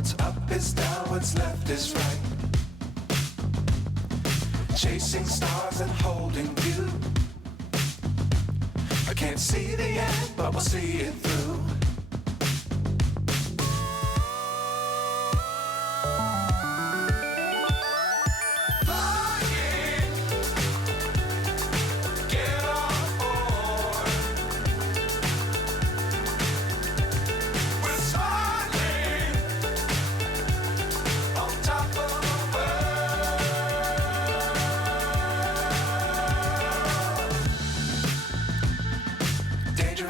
What's up is down, what's left is right. Chasing stars and holding you. I can't see the end, but we'll see it through.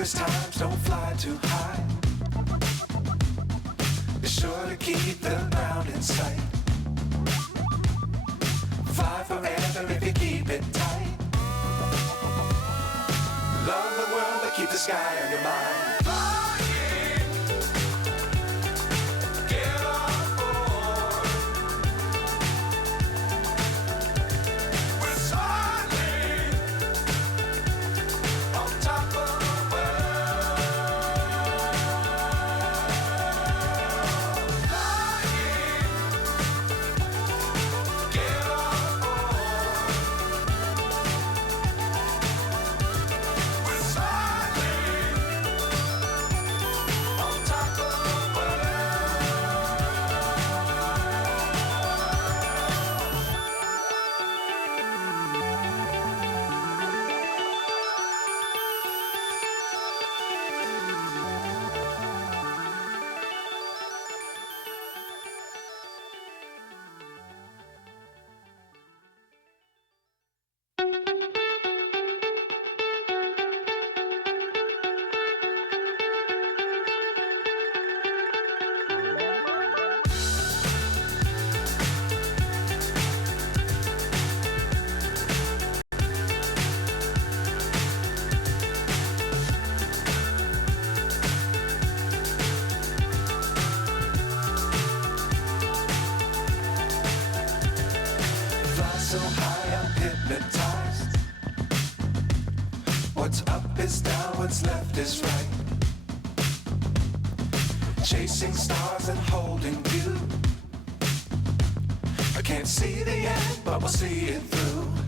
Times don't fly too high. Be sure to keep the ground in sight. Fly forever if you keep it tight. Love the world but keep the sky on your mind. So high I'm hypnotized. What's up is down, what's left is right. Chasing stars and holding you. I can't see the end, but we'll see it through.